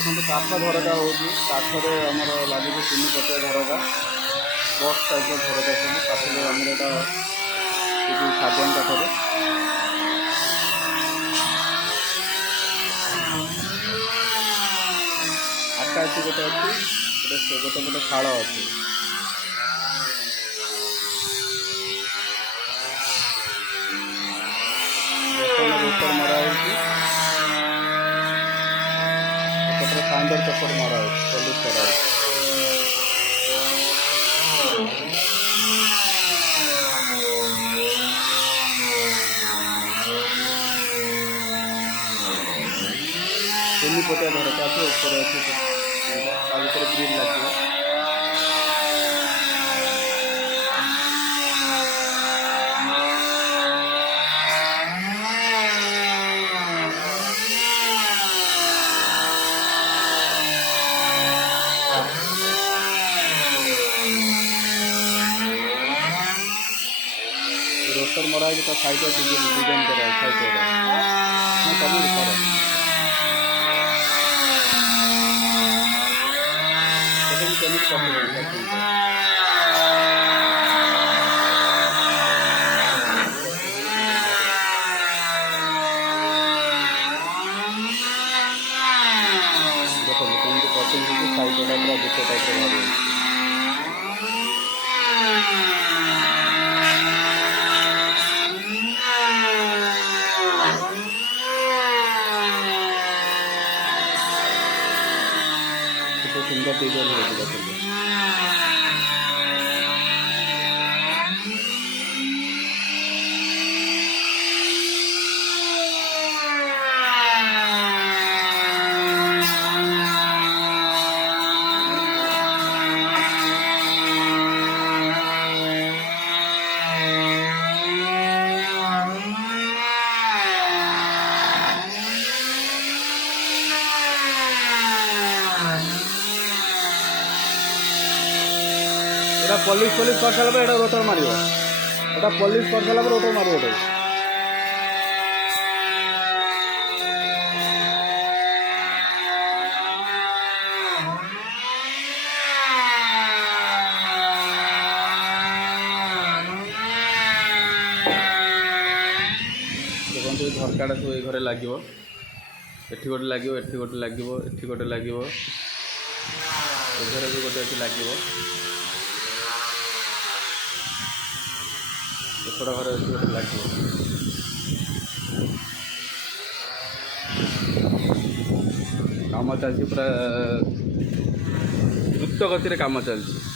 देखो काठ झरका हो काठरे आमर लगे 3 पटिया झरका बक्स टाइप झरका सब काठरे आमर यहाँ सागवान काठरे आकाशी गोटे अच्छी गोटे गोटे शाल अच्छी रोटर मरा फाइंडर चक्कर मरा पॉलिश करा तीन पटिया झरका अच्छे ऊपर अच्छे ग्रिल लगे रोस्टर मरा है तो साइड डिजाइन करा है साइड कम करा देखो कटिंग साइड टाइप दूसरे टाइप बाहर सुंदर डिजाइन है पॉलिश कर सारा रोटर मार पॉलिश कर सारा रोटर मार देखो झरकाटा सब ये घरे लगे एटी गोटे लगे एटी गोटे लगे एटी गोटे लगे घर भी गोटे लगे एपट घर गोटे लगे काम चलती पूरा द्रुत गति काम चलती।